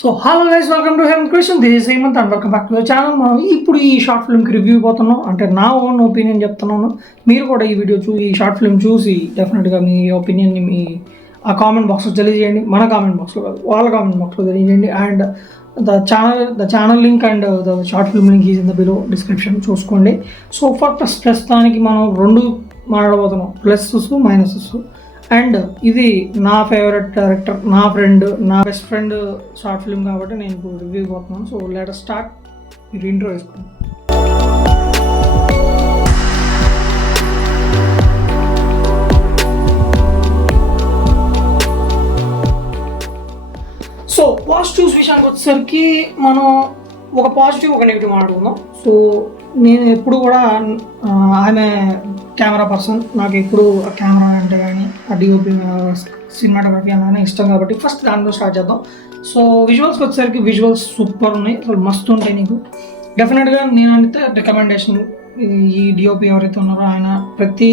So hello guys, welcome to health creation. This is Hemanth and welcome back to the channel. మనం ఇప్పుడు ఈ short ఫిల్మ్కి review పోతున్నాం. అంటే నా ఓన్ ఒపీనియన్ చెప్తున్నాను. మీరు కూడా ఈ వీడియో ఈ షార్ట్ ఫిల్మ్ చూసి డెఫినెట్గా మీ ఒపీనియన్ని మీ ఆ కామెంట్ బాక్స్లో తెలియజేయండి. మన కామెంట్ బాక్స్లో కాదు, వాళ్ళ కామెంట్ బాక్స్లో తెలియజేయండి. And the channel link and the short film link is in the below description, చూసుకోండి. సో ప్రస్తుతానికి మనం రెండు మాట్లాడబోతున్నాం, ప్లస్సెస్ మైనసెస్. అండ్ ఇది నా ఫేవరెట్ డైరెక్టర్, నా ఫ్రెండ్, నా బెస్ట్ ఫ్రెండ్ షార్ట్ ఫిల్మ్ కాబట్టి నేను ఇప్పుడు రివ్యూ పోతున్నాను. So let us start. మీరు ఇంట్రో వేసుకోండి. సో పాజిటివ్స్ విషయానికి వచ్చేసరికి మనం ఒక పాజిటివ్ ఒక నెగిటివ్ మాట్లాడుకుందాం. సో నేను ఎప్పుడు కూడా ఆమె కెమెరా పర్సన్, నాకు ఎప్పుడు కెమెరా అంటే కానీ ఆ డిఓపి సినిమాటోగ్రఫీ అనే ఇష్టం కాబట్టి ఫస్ట్ దాంట్లో స్టార్ట్ చేద్దాం. సో విజువల్స్కి వచ్చేసరికి విజువల్స్ సూపర్ ఉన్నాయి, అసలు మస్తు ఉంటాయి. నీకు డెఫినెట్గా నేను అంటే రికమెండేషన్, ఈ డిఓపి ఎవరైతే ఉన్నారో ఆయన ప్రతి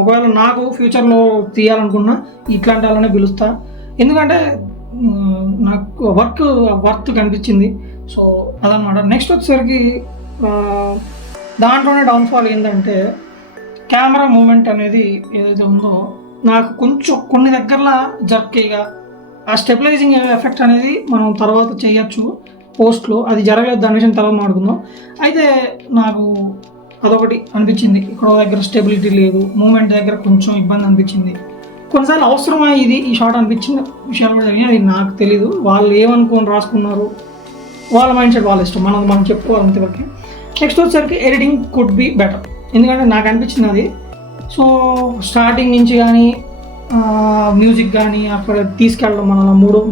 ఒకవేళ నాకు ఫ్యూచర్లో తీయాలనుకున్నా ఇట్లాంటి వాళ్ళనే పిలుస్తా. ఎందుకంటే నాకు వర్త్ కనిపించింది. సో అదనమాట. నెక్స్ట్ వచ్చేసరికి దాంట్లోనే డౌన్ఫాల్ ఏంటంటే కెమెరా మూమెంట్ అనేది ఏదైతే ఉందో నాకు కొంచెం కొన్ని దగ్గరలా జర్కీగా, ఆ స్టెబిలైజింగ్ ఎఫెక్ట్ అనేది మనం తర్వాత చేయొచ్చు పోస్ట్లో, అది జరగలేదు, దాని విషయం తర్వాత మాట్లాడుకుందాం. అయితే నాకు అదొకటి అనిపించింది, ఇక్కడ దగ్గర స్టెబిలిటీ లేదు, మూమెంట్ దగ్గర కొంచెం ఇబ్బంది అనిపించింది. కొన్నిసార్లు అవసరమా ఇది ఈ షాట్ అనిపించిన విషయాలు కూడా జరిగినాయి. అది నాకు తెలీదు, వాళ్ళు ఏమనుకొని రాసుకున్నారు, వాళ్ళ మైండ్ సెట్ వాళ్ళ ఇష్టం, మనం చెప్పుకోవాలి అంతవరకు. నెక్స్ట్ వచ్చేసరికి ఎడిటింగ్ కుడ్ బి బెటర్, ఎందుకంటే నాకు అనిపించింది అది. సో స్టార్టింగ్ నుంచి కానీ మ్యూజిక్ కానీ అక్కడ తీసుకెళ్ళడం, మన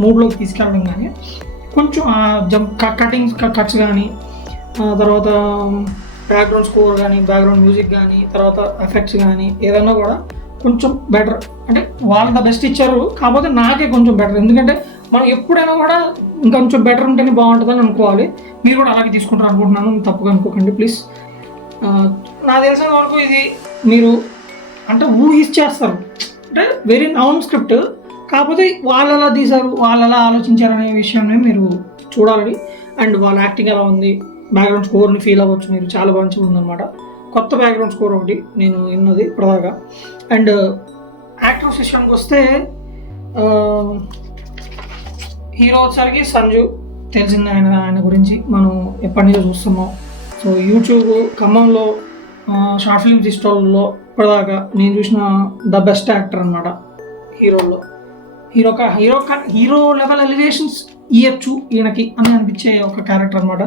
మూడ్లోకి తీసుకెళ్ళడం కానీ, కొంచెం కట్స్ కానీ, తర్వాత బ్యాక్గ్రౌండ్ స్కోర్ కానీ, బ్యాక్గ్రౌండ్ మ్యూజిక్ కానీ, తర్వాత ఎఫెక్ట్స్ కానీ ఏదన్నా కూడా కొంచెం బెటర్. అంటే వాళ్ళ బెస్ట్ ఇచ్చారు, కాకపోతే నాకే కొంచెం బెటర్. ఎందుకంటే మనం ఎప్పుడైనా కూడా ఇంకొంచెం బెటర్ ఉంటేనే బాగుంటుందని అనుకోవాలి. మీరు కూడా అలాగే తీసుకుంటారు అనుకుంటున్నాను, తప్పుగా అనుకోకండి ప్లీజ్. నాకు తెలిసిన వరకు ఇది మీరు అంటే ఊహించేస్తారు, అంటే వెరీ నౌన్ స్క్రిప్ట్, కాకపోతే వాళ్ళు ఎలా తీశారు, వాళ్ళు ఎలా ఆలోచించారు అనే విషయాన్ని మీరు చూడాలి. అండ్ వాళ్ళ యాక్టింగ్ ఎలా ఉంది, బ్యాక్గ్రౌండ్ స్కోర్ని ఫీల్ అవ్వచ్చు మీరు, చాలా మంచిగా ఉందన్నమాట. కొత్త బ్యాక్గ్రౌండ్ స్కోర్ ఒకటి నేను విన్నది ఇప్పటిదాకా. అండ్ యాక్టర్స్ విషయానికి వస్తే హీరో వచ్చేసరికి సంజు, తెలిసింది ఆయన గురించి మనం ఎప్పటి నుంచో చూస్తున్నాం. సో యూట్యూబ్ ఖమ్మంలో షార్ట్ ఫిల్మ్స్ ఇస్టాల్లో ఇప్పటిదాకా నేను చూసిన ద బెస్ట్ యాక్టర్ అనమాట. హీరోలో హీరో లెవెల్ ఎలివేషన్స్ ఇవ్వచ్చు ఈయనకి అని అనిపించే ఒక క్యారెక్టర్ అనమాట,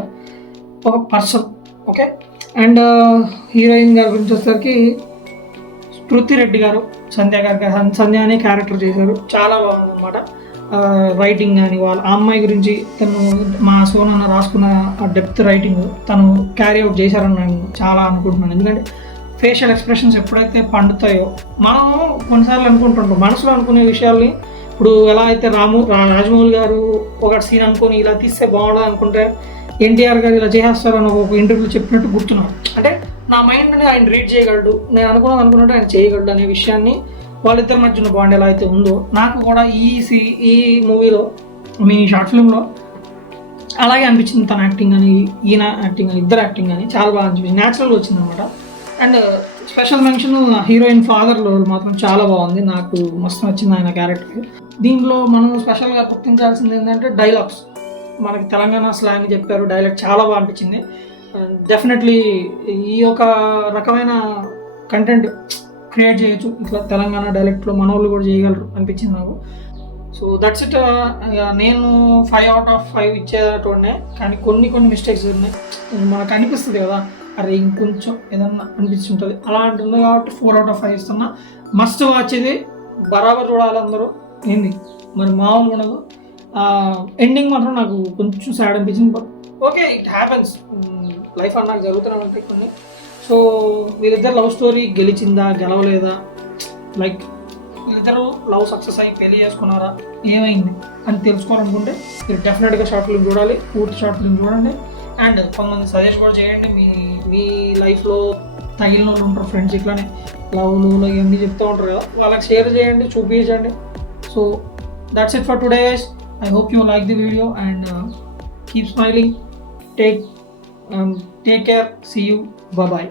ఒక పర్సన్. ఓకే. అండ్ హీరోయిన్ గారి గురించి వచ్చేసరికి స్మృతి రెడ్డి గారు, సంధ్య అనే క్యారెక్టర్ చేశారు, చాలా బాగుందన్నమాట. రైటింగ్ కానీ వాళ్ళ అమ్మాయి గురించి తను మా సోనన్న రాసుకున్న ఆ డెప్త్ రైటింగ్ తను క్యారీ అవుట్ చేశారని నేను చాలా అనుకుంటున్నాను. ఎందుకంటే ఫేషియల్ ఎక్స్ప్రెషన్స్ ఎప్పుడైతే పండుతాయో, మనం కొన్నిసార్లు అనుకుంటుంటాం మనసులో అనుకునే విషయాల్ని. ఇప్పుడు ఎలా అయితే రాజమౌళి గారు ఒక సీన్ అనుకొని ఇలా తీస్తే బాగుండదు అనుకుంటే ఎన్టీఆర్ గారు ఇలా చేసేస్తారని ఒక ఇంటర్వ్యూలో చెప్పినట్టు గుర్తున్నాను. అంటే నా మైండ్ని ఆయన రీడ్ చేయగలడు, నేను అనుకున్నట్టు ఆయన చేయగలడు అనే విషయాన్ని, వాళ్ళిద్దరి మధ్యన బాండ్ ఎలా అయితే ఉందో నాకు కూడా ఈ మూవీలో, ఈ షార్ట్ ఫిల్మ్లో అలాగే అనిపించింది. తన యాక్టింగ్ అని, ఈయన యాక్టింగ్ అని, ఇద్దరు యాక్టింగ్ అని చాలా బాగా అనిపించింది, న్యాచురల్గా వచ్చింది అనమాట. And special mention heroine father role మాత్రం చాలా బాగుంది, నాకు మస్తు నచ్చింది ఆయన క్యారెక్టర్. దీంట్లో మనం స్పెషల్గా గుర్తించాల్సింది ఏంటంటే డైలాగ్స్, మనకి తెలంగాణ స్లాంగ్ చెప్పారు, డైలాగ్ చాలా బాగా అనిపించింది. డెఫినెట్లీ ఈ ఒక రకమైన కంటెంట్ క్రియేట్ చేయొచ్చు ఇట్లా తెలంగాణ డైలెక్ట్లో, మన వాళ్ళు కూడా చేయగలరు అనిపించింది నాకు. So that's it. నేను 5 out of 5 ఇచ్చేటోనే, కానీ కొన్ని మిస్టేక్స్ ఉన్నాయి, మనకు అనిపిస్తుంది కదా, అరే ఇంకొంచెం ఏదన్నా అనిపిస్తుంటుంది, అలా అంటుంది కాబట్టి 4 out of 5 ఇస్తున్నా. మస్ట్ వాచ్, ఇది బరాబర్ చూడాలి అందరూ, ఏంది మరి మామూలు ఉండదు. ఎండింగ్ మాత్రం నాకు కొంచెం సాడ్ అనిపించింది, but okay, it happens, life అని నాకు జరుగుతూనే ఉంటాయి కొన్ని. సో వీళ్ళిద్దరు లవ్ స్టోరీ గెలిచిందా గెలవలేదా, లైక్ వీళ్ళిద్దరు లవ్ సక్సెస్ అయ్యి పెళ్లి చేసుకున్నారా, ఏమైంది అని తెలుసుకోవాలనుకుంటే మీరు డెఫినెట్గా షార్ట్ ఫిల్మ్ చూడాలి, పూర్తి షార్ట్ ఫిల్మ్ చూడండి. అండ్ కొంతమంది సజెస్ట్ కూడా చేయండి, మీ లైఫ్లో తగిలిన వాళ్ళు ఉంటారు ఫ్రెండ్స్, ఇట్లానే లవ్లు ఇవన్నీ చెప్తూ ఉంటారు కదా, వాళ్ళకి షేర్ చేయండి, చూపించండి. So that's it for today, guys. I hope you like the video and keep smiling. Take take care. See you. Bye bye.